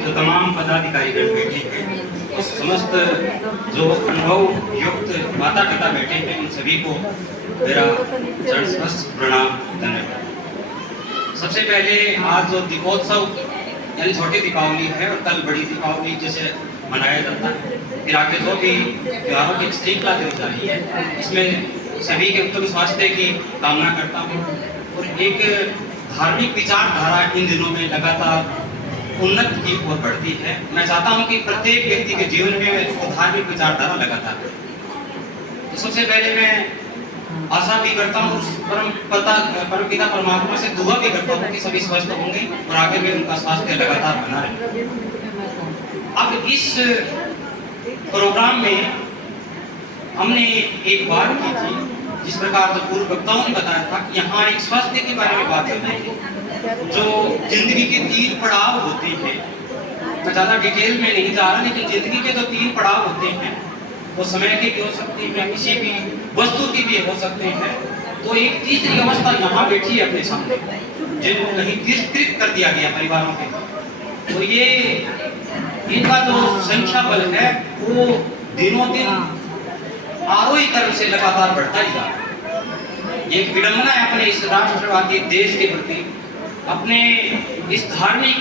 जो तमाम पदाधिकारीगण बैठे हैं, उस समस्त जो अनुभव युक्त माता पिता बैठे हैं, उन सभी को मेरा चरणस्पर्श प्रणाम, धन्यवाद। सबसे पहले आज जो दीपोत्सव यानी छोटी दीपावली है और कल बड़ी दीपावली जैसे मनाया जाता है, फिर आगे जो भी त्योहारों की श्रृंखला चल रही है, इसमें सभी के उत्तम स्वास्थ्य की कामना करता हूँ और एक धार्मिक विचारधारा इन दिनों में लगातार उन्नति की ओर बढ़ती है। मैं चाहता हूं कि प्रत्येक व्यक्ति के जीवन में धार्मिक विचारधारा लगातार बढ़े। तो सबसे पहले मैं आशा भी करता हूं, परमपिता परमात्मा से दुआ भी करता हूं कि सभी स्वस्थ होंगे और आगे भी उनका स्वास्थ्य लगातार बना रहे। अब इस प्रोग्राम में हमने एक बात की थी, जिस प्रकार तो पूर्व वक्ताओं ने बताया था कि यहाँ एक स्वास्थ्य के बारे में बात चल रही है। जो जिंदगी के 3 पड़ाव होते हैं, मैं ज़्यादा डिटेल में नहीं जा रहा, लेकिन जिंदगी के जो 3 पड़ाव होते हैं वो समय के भी हो सकते हैं, किसी भी वस्तु की भी हो सकते हैं। तो एक तीसरी अवस्था यहाँ बैठी है अपने सामने, जिनको कहीं तिरस्कृत कर दिया गया परिवारों के। तो ये इनका जो संख्या बल है वो दिनों दिन आरोही क्रम से लगातार बढ़ता ही जा रहा है। ये एक विडंबना है अपने इस राष्ट्रवादी देश के प्रति, अपने इस धार्मिक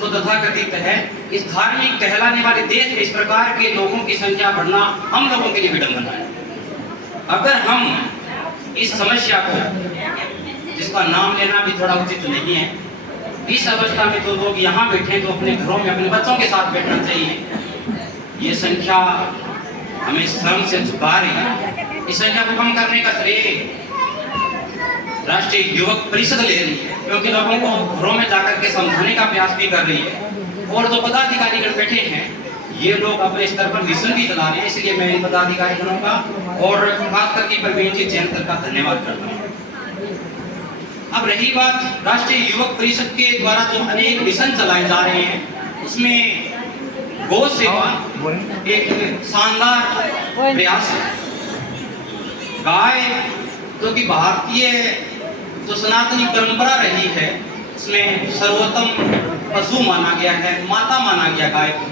जो तथाकथित है, इस धार्मिक कहलाने वाले देश में इस प्रकार के लोगों की संख्या बढ़ना हम लोगों के लिए विडंबना है। अगर हम इस समस्या को, जिसका नाम लेना भी थोड़ा उचित नहीं है, इस अवस्था में जो लोग यहाँ बैठे, जो अपने घरों में अपने बच्चों के साथ बैठना चाहिए, ये संख्या हमें शर्म से झुका रही है। इस संख्या को कम करने का श्रेय राष्ट्रीय युवक परिषद ले रही है, क्योंकि लोगों को घरों में जाकर के समझाने का प्रयास भी कर रही है। और जो पदाधिकारीगण बैठे हैं, ये लोग अपने स्तर पर मिशन भी चला रहे हैं, इसलिए मैं इन पदाधिकारीगणों का और खास करके प्रवीण जी जैन सर का धन्यवाद करता हूँ। अब रही बात राष्ट्रीय युवक परिषद के द्वारा जो अनेक मिशन चलाए जा रहे हैं, उसमें गौ सेवा एक शानदार प्रयास है। गाय जो कि भारतीय जो सनातनी परंपरा रही है, उसमें सर्वोत्तम पशु माना गया है, माता माना गया गाय को।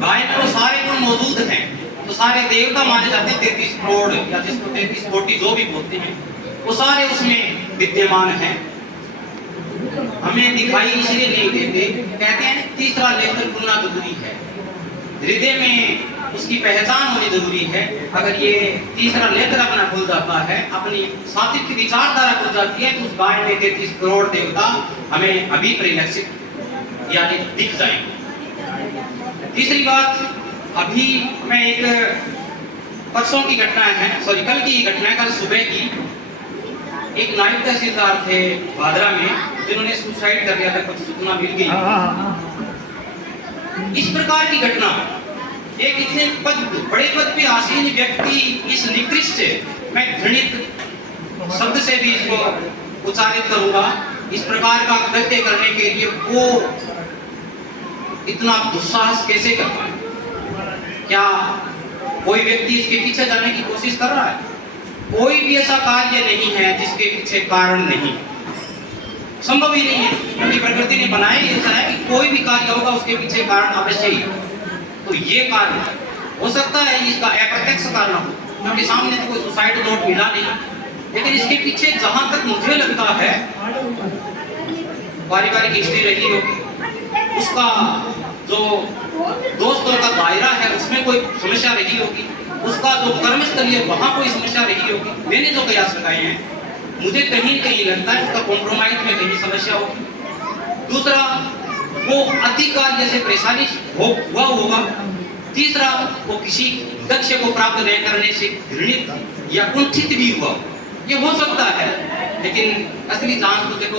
गाय को सारे गुण मौजूद हैं, तो सारे देवता माने जाते हैं, 33 करोड़ या जिसको 33 कोटि जो भी बोलते हैं, वो सारे उसमें विद्यमान हैं। हमें दिखाई इसलिए नहीं देते, कहते हैं तीसरा नेत्र खुलना जरूरी है, हृदय में उसकी पहचान होनी जरूरी है। अगर ये तीसरा नेत्र अपना खुल जाता है, अपनी सात्विक की विचारधारा खुल जाती है, तो उस गाय में 33 करोड़ देवता हमें अभी परिलक्षित यानी दिख जाएंगे। तीसरी बात, अभी मैं एक परसों की घटना है, सॉरी कल की घटना है, कल सुबह की, एक नायब तहसीलदार थे भादरा में, जिन्होंने सुसाइड कर लिया था, कुछ सूचना मिल गई। इस प्रकार की घटना, एक इतने बड़े पद पे आसीन व्यक्ति इस निकृष्ट, मैं घृणित शब्द से भी इसको उच्चारित करूंगा, इस प्रकार का कृत्य करने के लिए वो इतना दुस्साहस कैसे कर पाए? क्या कोई व्यक्ति इसके पीछे जाने की कोशिश कर रहा है? कोई भी ऐसा कार्य नहीं है जिसके पीछे कारण नहीं, संभव ही नहीं है, क्योंकि प्रकृति ने बनाया ही ऐसा है कि कोई भी कार्य होगा उसके पीछे कारण अवश्य ही। तो ये कारण हो सकता है इसका अप्रत्यक्ष कारण हो, क्योंकि सामने तो कोई सुसाइड नोट मिला नहीं, लेकिन इसके पीछे जहां तक मुझे लगता है पारिवारिक हिस्ट्री रही होगी, उसका जो दोस्तों का दायरा है उसमें कोई समस्या रही होगी, उसका जो कर्मस्थल है वहां कोई समस्या रही होगी। मैंने जो कयास लगाए हैं, मुझे कहीं कहीं लगता है उसका कॉम्प्रोमाइज में कहीं समस्या होगी। दूसरा, वो अति कार्य से परेशानी हुआ होगा। तीसरा, वो किसी लक्ष्य को प्राप्त नहीं करने से घृणित या कुंठित भी हुआ, ये हो सकता है। लेकिन असली जांच तो देखो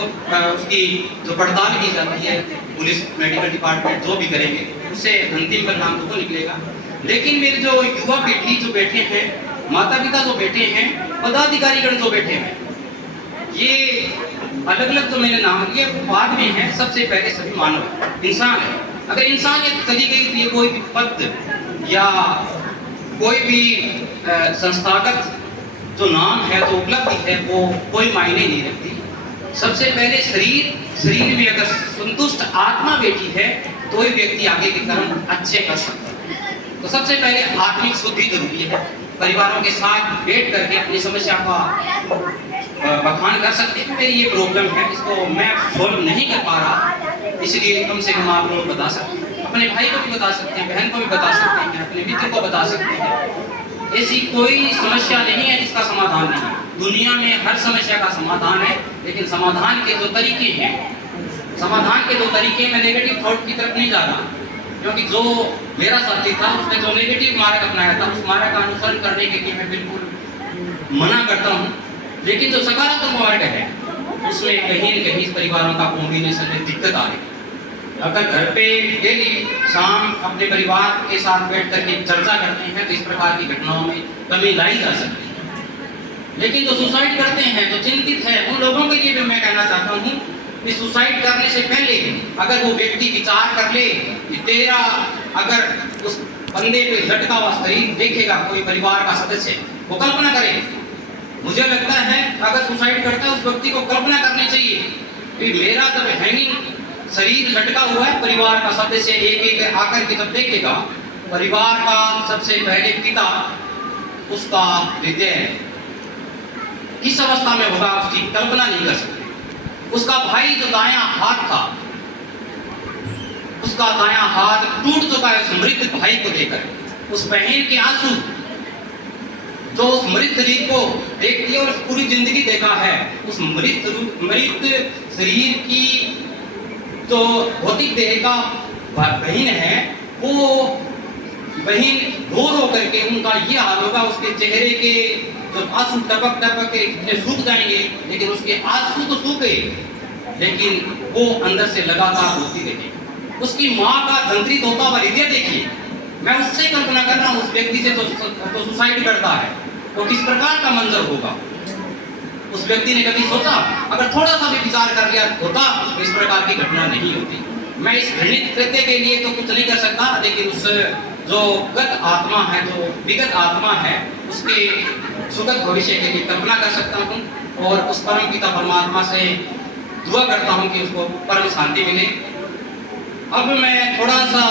उसकी जो पड़ताल की जाती है, पुलिस मेडिकल डिपार्टमेंट जो भी करेंगे, उससे अंतिम परिणाम तो निकलेगा। लेकिन मेरे जो युवा पीढ़ी जो बैठे हैं, माता पिता जो बैठे हैं, पदाधिकारीगण जो बैठे हैं, ये अलग अलग तो मैंने नाम लिए बाद में है, सबसे पहले सभी मानव इंसान है। अगर इंसानियत चली गई तो ये कोई भी पद या कोई भी संस्थागत जो नाम है, जो उपलब्धि है, वो कोई मायने नहीं रखती। सबसे पहले शरीर में अगर संतुष्ट आत्मा बैठी है तो ही व्यक्ति आगे के कर्म अच्छे कर सकता है। तो सबसे पहले आत्मिक शुद्धि जरूरी है। परिवारों के साथ बैठ करके अपनी समस्या का बखान कर सकते हैं। मेरी ये प्रॉब्लम है, इसको मैं सॉल्व नहीं कर पा रहा, इसलिए कम से कम आप लोग बता सकते हैं। अपने भाई को भी बता सकते हैं, बहन को भी बता सकते हैं, अपने मित्र को बता सकते हैं। ऐसी कोई समस्या नहीं है जिसका समाधान नहीं है। दुनिया में हर समस्या का समाधान है, लेकिन समाधान के दो तरीके हैं। समाधान के दो तरीके में नेगेटिव थॉट की तरफ नहीं जा रहा, क्योंकि जो मेरा साथी था उसने जो नेगेटिव मार्ग अपनाया था उस मार्ग का अनुसरण करने के लिए मैं बिल्कुल मना करता हूँ। लेकिन जो सकारात्मक मार्ग है उसमें कहीं न कहीं परिवारों का कॉम्बिनेशन में दिक्कत आ रही है। अगर घर पे डेली शाम अपने परिवार के साथ बैठ करके चर्चा करते हैं तो इस प्रकार की घटनाओं में कमी लाई जा सकती है। लेकिन जो सुसाइड करते हैं, जो चिंतित है, उन लोगों के लिए भी मैं कहना चाहता हूँ कि सुसाइड करने से पहले अगर वो व्यक्ति विचार कर ले कि तेरा अगर उस बंदे पे लटका हुआ शरीर देखेगा कोई परिवार का सदस्य, वो कल्पना करे। मुझे लगता है अगर सुसाइड करता है उस व्यक्ति को कल्पना करनी चाहिए कि मेरा जब हैंगिंग शरीर लटका हुआ है, परिवार का सदस्य एक एक आकर के जब देखेगा, परिवार का सबसे पहले पिता उसका हृदय किस अवस्था में होगा उसकी कल्पना नहीं कर सकते। उसका भाई जो दायां हाथ था, उसका दायां हाथ टूट चुका है उस मृत भाई को देकर, उस बहन के आंसू जो उस मृत शरीर को देखती है और पूरी जिंदगी देखा है, उस मृत शरीर की जो भौतिक देह का बहन है, वो बहन रो रो करके उनका ये हाल होगा, उसके चेहरे के जो आंसू टपक टपक के सूख जाएंगे, लेकिन उसके आंसू तो सूखे, लेकिन वो अंदर से लगातार रोती रहेगी। उसकी माँ का तंत्रित होता हुआ हृदय देखिए, मैं उससे कल्पना कर रहा हूँ, उस व्यक्ति से तो सुसाइड करता है तो किस प्रकार का मंजर होगा। उस व्यक्ति ने कभी सोचा, अगर थोड़ा सा भी विचार कर लिया होता तो इस प्रकार की घटना नहीं होती। मैं इस घृणित कृत्य के लिए तो कुछ नहीं कर सकता, लेकिन उस जो गत आत्मा है, जो विगत आत्मा है, उसके सुगत भविष्य के लिए कल्पना कर सकता हूँ और उस परम पिता परमात्मा से दुआ करता हूँ कि उसको परम शांति मिले। अब मैं थोड़ा सा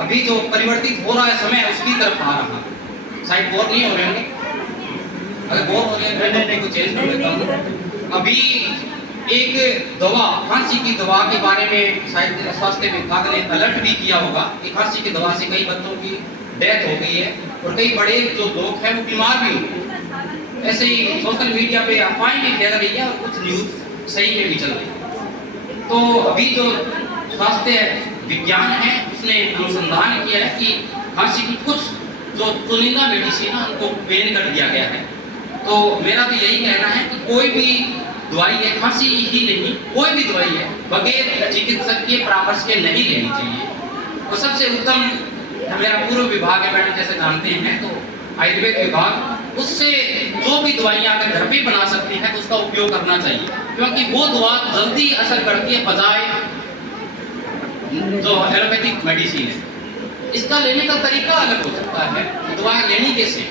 अभी जो परिवर्तित हो रहा है समय, उसकी तरफ आ रहा हूँ। शायद बोर नहीं हो रहे होंगे, अगर बोर हो रहे हैं तो को चेंज कर देता हूँ। अभी एक दवा, खांसी की दवा के बारे में शायद स्वास्थ्य विभाग ने अलर्ट भी किया होगा कि खांसी की दवा से कई बच्चों की डेथ हो गई है और कई बड़े जो लोग हैं वो बीमार भी हुए। ऐसे ही सोशल मीडिया पे अफवाहें भी फैल रही है और कुछ न्यूज सही में भी चल रही है। तो अभी जो स्वास्थ्य विज्ञान है उसने अनुसंधान किया है कि खांसी की कुछ जो चुनिंदा मेडिसिन है उनको बैन कर दिया गया है। तो मेरा तो यही कहना है कि कोई भी दवाई है, खांसी ही नहीं, कोई भी दवाई है, बगैर चिकित्सक के परामर्श के नहीं लेनी चाहिए। तो सबसे उत्तम मेरा पूर्व विभाग है, मैडम जैसे जानते हैं, तो आयुर्वेद विभाग, उससे जो भी दवाइयाँ अगर घर पे बना सकते हैं तो उसका उपयोग करना चाहिए, क्योंकि वो दवा जल्दी असर करती है बजाय जो एलोपैथिक मेडिसिन है। इसका लेने का तरीका अलग हो सकता है, दवा लेनी कैसे।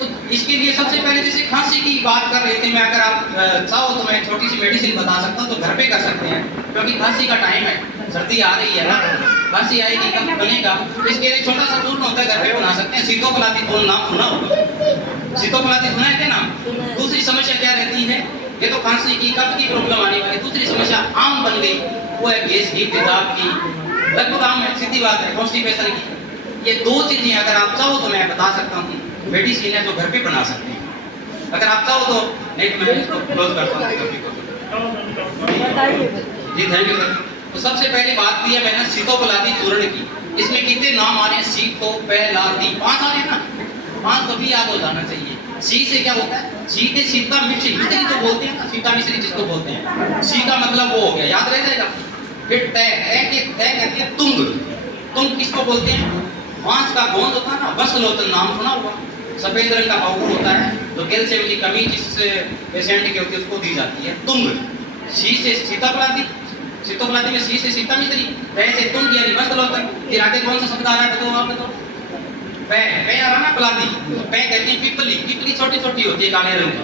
तो इसके लिए सबसे पहले जैसे खांसी की बात कर रहे थे, मैं अगर आप चाहो तो मैं छोटी सी मेडिसिन बता सकता हूँ, तो घर पे कर सकते हैं, क्योंकि खांसी का टाइम है, सर्दी आ रही है ना, खांसी आएगी कब बनेगा, इसके लिए छोटा सा चूर्ण होता है, घर पे बना सकते हैं। सीतोपलाती कौन नाम सुना होगा, सीतोपलाती सुना है क्या नाम। दूसरी समस्या क्या रहती है, ये तो खांसी की कफ की प्रॉब्लम आने वाली, दूसरी समस्या आम बन गई, वो है गैस की, तेजाब की, लगभग आम है, सीधी बात है, कॉन्स्टिपेशन की। ये दो चीजें अगर आप चाहो तो मैं बता सकता हूँ, मेडिसिन है जो घर पे बना सकते हैं। अगर आप चाहो तो नहीं तो मैं इसको क्लोज करता हूँ जी, थैंक यू सर। तो सबसे पहली बात की है मैंने सीतोपलाती चूर्ण की, इसमें कितने नाम आ रहे हैं, सीतोपलाती 5 आ रहे हैं ना, 5 तो भी याद हो जाना चाहिए। सी से क्या होता है, सीते सीता मिश्री, मिश्री जो बोलते हैं ना, सीता मिश्री जिसको बोलते हैं, सी का मतलब वो हो गया, याद रह जाएगा। फिर तय, तय कहती है तुंग, तुंग किसको बोलते हैं, बांस का गोंद होता है ना, बसलोचन नाम सुना होगा, सफेद रंग का पाउडर होता है, तो कैल्शियम की कमी जिस पेशेंट की होती है उसको दी जाती है। तुंग, सी से सीतापलाती, सीतोपलाती में सी से सीता मिश्री, तय से तुंग यानी बसलोचन। फिर आगे कौन सा शब्द आ रहा है बताओ आप, बताओ। पै पै आ रहा ना प्लादी, पै कहते हैं पिपली, पिपली छोटी छोटी होती है काले रंग की,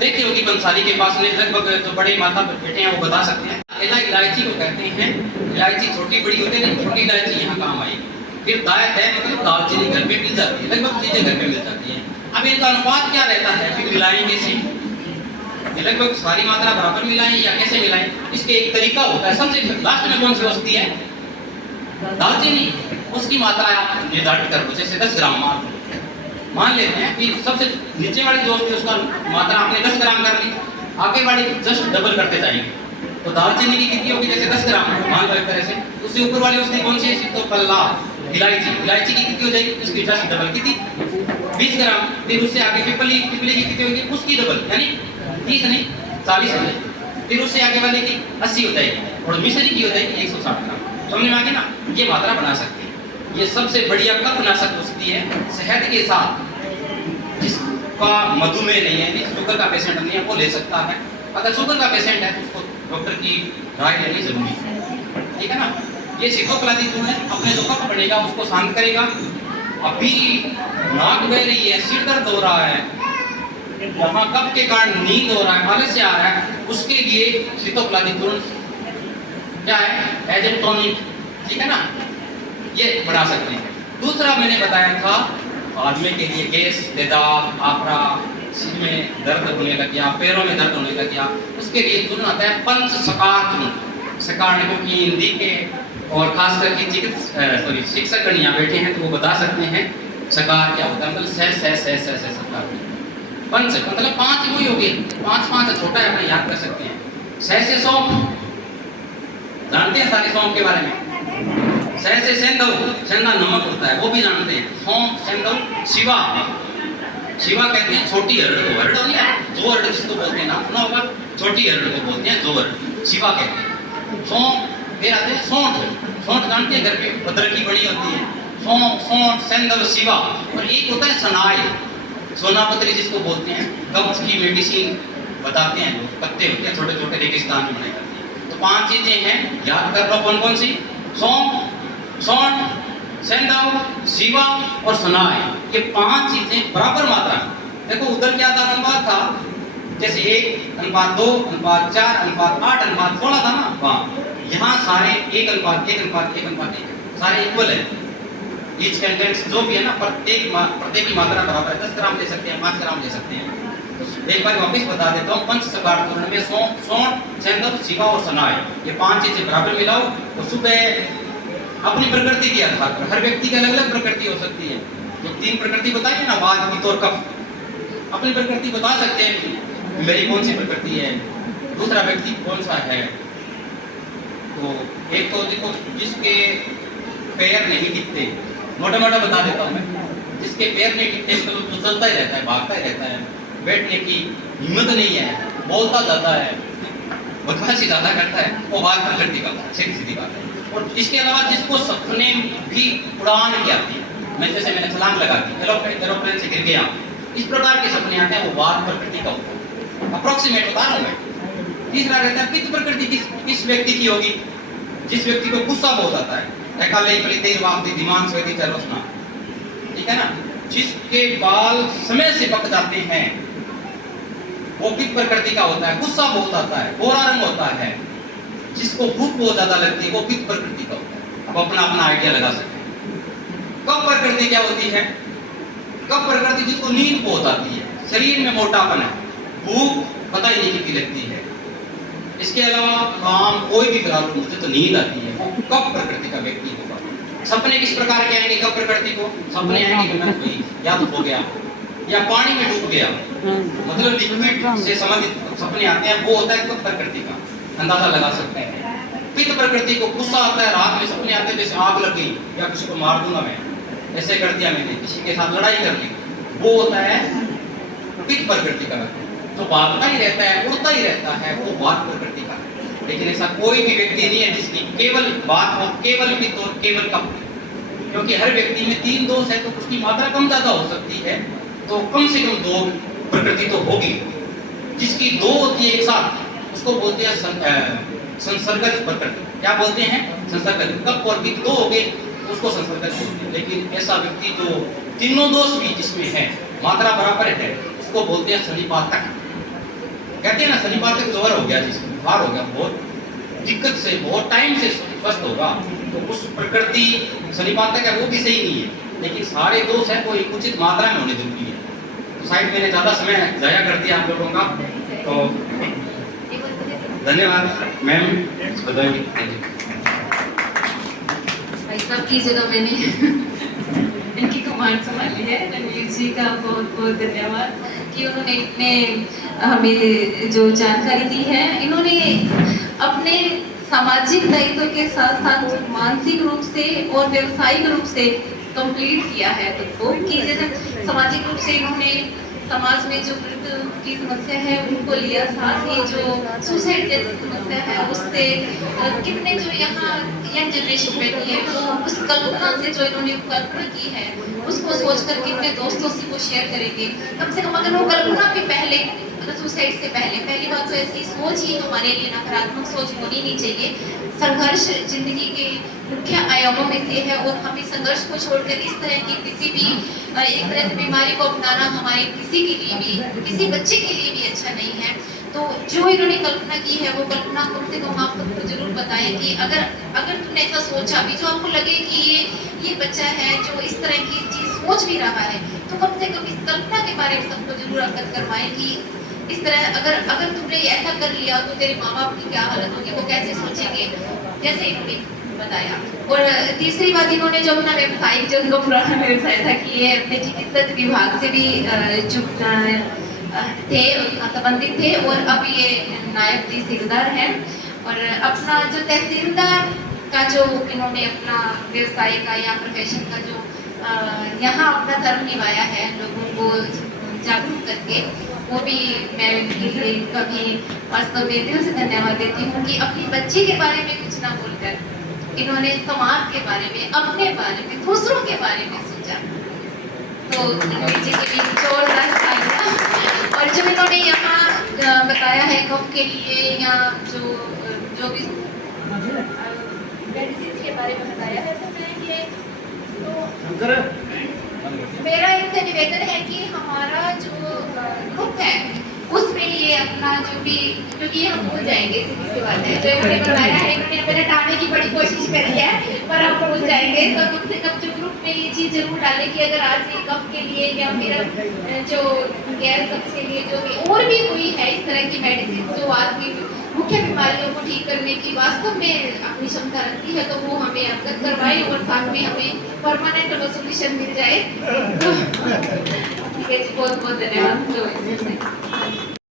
देखी होगी बंसारी के पास में लगभग जो बड़े माता बेटे हैं वो बता सकते हैं। इलायची को कहते हैं, इलायची छोटी बड़ी होती है, छोटी इलायची यहाँ काम आएगी। फिर दायत है मतलब दालचीनी घर में मिल जाती है, लगभग चीजें घर में मिल जाती हैं। अब इनका अनुपात क्या रहता है, फिर मिलाएं कैसे, लगभग सारी मात्रा बराबर मिलाएं या कैसे मिलाएं, इसके एक तरीका होता है। सबसे लास्ट में कौन सी वस्तु है, दालचीनी, उसकी मात्रा आप निर्धारित कर लो, जैसे 10 ग्राम मान लेते हैं कि सबसे नीचे वाली जो होती है उसका मात्रा आपने 10 ग्राम कर ली, आगे वाली जस्ट डबल करते जाएंगे। तो दालचीनी की कितनी होगी, जैसे 10 ग्राम मान लो एक तरह से, उससे ऊपर वाली वस्तु कौन सी है, तो पल्ला इलायची, इलायची की कितनी हो जाएगी, उसकी जस्ट डबल कितनी 20 ग्राम। फिर उससे आगे पिपली, पिपली की कितनी होगी, उसकी डबल यानी 30 नहीं 40 हो जाएगी। फिर उससे आगे वाले की 80 हो जाएगी और मिश्री की हो जाएगी 160 ग्राम। समझ में आ गया ना, ये मात्रा बना सकते हैं। ये सबसे बढ़िया कफनाशक वस्तु है शहद के साथ, जिसका मधुमेह नहीं है, शुगर का पेशेंट नहीं है वो ले सकता है। अगर शुगर का पेशेंट है तो उसको डॉक्टर की राय लेनी जरूरी है, ठीक है ना। ये सिथोप्लाजिन है, अपने जो कफ बढ़ेगा उसको शांत करेगा। अभी नाक बह रही है, सिर दर्द हो रहा है, वहां कफ के कारण नींद हो रहा है, आलस्य आ रहा है, उसके लिए सिथोप्लाजिन क्या है, एज ए टॉनिक, ठीक है ना, ये बढ़ा सकते हैं। दूसरा मैंने बताया था आदमी के लिए गैस, तेजाब, आफरा, सिर में दर्द होने लग गया, पैरों में दर्द होने लग गया, उसके लिए चूर्ण आता है पंचसकार चूर्ण। सकार क्योंकि हिंदी के और खास करके शिक्षक गण यहाँ बैठे हैं तो वो बता सकते हैं सकार क्या होता है, मतलब सह सकार। पंच मतलब 5 वही हो गए, 5 छोटा है, अपने याद कर सकते हैं। सह से सौंफ, जानते हैं सारे सौंफ के बारे में। सह से सेंधव, सेंधा नमक होता है वो भी जानते हैं। सौंफ, सेंधव, शिवा, शिवा कहते हैं छोटी हरड़ को, हरड़ नहीं है जो हरड़ जिसको बोलते हैं, ना सुना होगा, छोटी हरड़ को बोलते हैं जो हरड़, शिवा कहते हैं। सौंफ, फिर आते हैं सौंठ, सौंठ जानते हैं घर पे अदरक की बड़ी होती है, सौंफ, सौंठ, सेंधव, शिवा। और एक होता है सनाई, सोनापत्री जिसको बोलते हैं, कब्ज की मेडिसिन बताते हैं, पत्ते होते हैं छोटे छोटे रेगिस्तान में बनाए जाते हैं। तो 5 चीजें हैं, याद कर लो कौन कौन सी, सौंफ, सौंठ, सेंधव, शिवा और सनाई, ये 5 चीजें बराबर मात्रा। देखो उधर क्या था, अनुपात था, जैसे 1:2, 4, 8, 16 था ना, वहाँ यहाँ सारे 1:1 सारे इक्वल है। ईच कंटेंट्स जो भी है ना, प्रत्येक की मात्रा बराबर है। 10 ग्राम ले सकते हैं, 5 ग्राम ले सकते हैं। तो एक बार वापस बता देता हूँ, पंचसकार चूर्ण में सौंठ, सेंधव, शिवा और सनाई, ये 5 चीजें बराबर मिलाओ। तो सुबह अपनी प्रकृति के आधार पर, हर व्यक्ति की अलग अलग प्रकृति हो सकती है, जो 3 प्रकृति बताई है ना, वात, पित्त और कफ, अपनी प्रकृति बता सकते हैं मेरी कौन सी प्रकृति है, दूसरा व्यक्ति कौन सा है। तो एक तो देखो जिसके पैर नहीं दिखते, मोटा मोटा बता देता हूँ मैं, जिसके पैर नहीं दिखते तो चलता ही रहता है, भागता ही रहता है, बैठने की हिम्मत नहीं है, बोलता जाता है, बदमाशी ज्यादा करता है, वो बात प्रकृति का, सीधी बात है। और इसके अलावा जिसको सपने भी उड़ान की आती है, मैं जैसे मैंने छलांग लगा दी, एरोप्लेन से गिर गया, इस प्रकार के सपने आते हैं, वो बात प्रकृति का होता है, अप्रोक्सीमेट बता रहा हूँ मैं। तीसरा रहता है पित्त प्रकृति, किस व्यक्ति की होगी, जिस व्यक्ति को गुस्सा बहुत आता है, दिमाग से चलोचना, ठीक है ना, जिसके बाल समय से पक जाते हैं वो पित्त प्रकृति का होता है, गुस्सा बहुत आता है, गोरा रंग होता है, जिसको भूख बहुत ज्यादा लगती है वो पित्त प्रकृति का होता है। अब अपना अपना आइडिया लगा सकते हैं। कफ प्रकृति क्या होती है, कफ प्रकृति जिसको नींद बहुत आती है, शरीर में मोटापन है, भूख पता ही नहीं कितनी लगती है, इसके अलावा काम कोई भी करा लो मुझे तो नींद आती है, वो कफ प्रकृति का व्यक्ति होगा। सपने किस प्रकार के आएंगे कफ प्रकृति को, सपने आएंगे कि मैं कोई या तो हो गया या पानी में डूब गया, मतलब लिक्विड से संबंधित सपने आते हैं, वो होता है कफ प्रकृति का, अंदाजा लगा सकते हैं। पित्त प्रकृति को गुस्सा आता है, रात में सपने आते हैं जैसे आग लग गई या किसी को मार दूंगा मैं, ऐसे कर दिया मैंने, किसी के साथ लड़ाई कर ली, वो होता है पित्त प्रकृति का। तो भागता ही रहता है, उड़ता ही रहता है, वो वात प्रकृति का है। लेकिन ऐसा कोई भी व्यक्ति नहीं है जिसकी केवल वात हो, केवल पित्त और केवल कफ, क्योंकि हर व्यक्ति में 3 दोष है तो उसकी मात्रा कम ज्यादा हो सकती है, तो कम से कम 2 प्रकृति तो होगी। जिसकी 2 होती है एक साथ उसको बोलते हैं संसर्गज प्रकृति। क्या बोलते हैं, संसर्गज। कफ और पित्त 2 हो गए उसको संसर्गज बोलते हैं। लेकिन ऐसा व्यक्ति जो तीनों दोष भी जिसमें है, मात्रा बराबर है, उसको बोलते हैं सलीपातक। कहते हैं ना सलीपातक जोहर हो गया, जिसमें बुखार हो गया, बहुत दिक्कत से बहुत टाइम से स्वस्थ होगा, तो उस प्रकृति सलीपातक है वो भी सही नहीं है। लेकिन सारे दोष है वो एक उचित मात्रा में होने जरूरी है। तो शायद मैंने ज़्यादा समय जाया कर दिया आप लोगों का, तो धन्यवाद मैम। बताइए। भाई साहब की जगह मैंने इनकी कमांड संभाली है। रणवीर जी का बहुत बहुत धन्यवाद कि उन्होंने इतने हमें जो जानकारी दी है। इन्होंने अपने सामाजिक दायित्व के साथ साथ मानसिक रूप से और व्यवसायिक रूप से कंप्लीट किया है सबको कि जैसे सामाजिक रूप से इन्होंने समाज में जो मृत्यु की समस्या है उनको लिया, साथ ही जो सुसाइड जैसी समस्या है उससे कितने जो यहाँ यंग जनरेशन बैठी है वो उस कल्पना से जो इन्होंने कल्पना की है उसको सोचकर कितने दोस्तों से वो शेयर करेंगे। कम से कम अगर वो कल्पना भी पहले, अगर सुसाइड से पहली बात तो ऐसी सोच ही हमारे लिए नकारात्मक सोच होनी नहीं चाहिए। संघर्ष जिंदगी के मुख्य आयामों में से है और हमें संघर्ष को छोड़कर इस तरह की किसी भी एक तरह से बीमारी को अपनाना हमारे किसी के लिए भी, किसी बच्चे के लिए भी अच्छा नहीं है। तो जो इन्होंने कल्पना की है वो कल्पना कम से कम आप सबको जरूर बताएं कि अगर तुमने ऐसा सोचा भी, जो आपको लगे कि ये बच्चा है जो इस तरह की चीज सोच भी रहा है, तो कम से कम इस कल्पना के बारे में सबको जरूर अवगत करवाएं कि इस तरह अगर तुमने ऐसा कर लिया तो तेरे माँ बाप की क्या हालत होगी, वो कैसे सोचेंगे, जैसे इन्होंने बताया। और तीसरी बात, इन्होंने जो अपना व्यवसायिक जो उनका पुराना व्यवसाय था कि ये अपने चिकित्सक विभाग से भी थे, संबंधित थे और अब ये नायब तहसीलदार हैं। और अपना जो तहसीलदार का जो इन्होंने अपना व्यवसाय का या प्रोफेशन का जो यहाँ अपना धर्म निभाया है लोगों को जागरूक करके, वो भी मैं उनके लिए कभी वास्तव में दिल से धन्यवाद देती हूँ कि अपनी बच्ची के बारे में कुछ ना बोलकर इन्होंने समाज के बारे में, अपने बारे में, दूसरों के बारे में सोचा। तो रणवीर जी के लिए जोरदार तालियां। और जो इन्होंने यहाँ बताया है कफ के लिए या जो भी मेडिसिन के बारे में बताया है, तो मैं ये मेरा इनसे निवेदन है कि हमारा जो ग्रुप है उसमें ये अपना जो भी, क्योंकि हम भूल जाएंगे, सीधी सी बात है, जो इन्होंने बताया है इन्होंने अपने हटाने की बड़ी कोशिश करी है पर हम भूल जाएंगे। तो कम से कम जो ग्रुप में ये चीज जरूर डाले कि अगर आज ये कफ के लिए या फिर जो गैस कफ के लिए जो भी और भी कोई है इस तरह की मेडिसिन जो आदमी मुख्य बीमारियों को ठीक करने की वास्तव में अपनी क्षमता रखती है, तो वो हमें अवगत करवाए और साथ में हमें परमानेंट सोल्यूशन मिल जाए। ठीक है जी, बहुत बहुत धन्यवाद।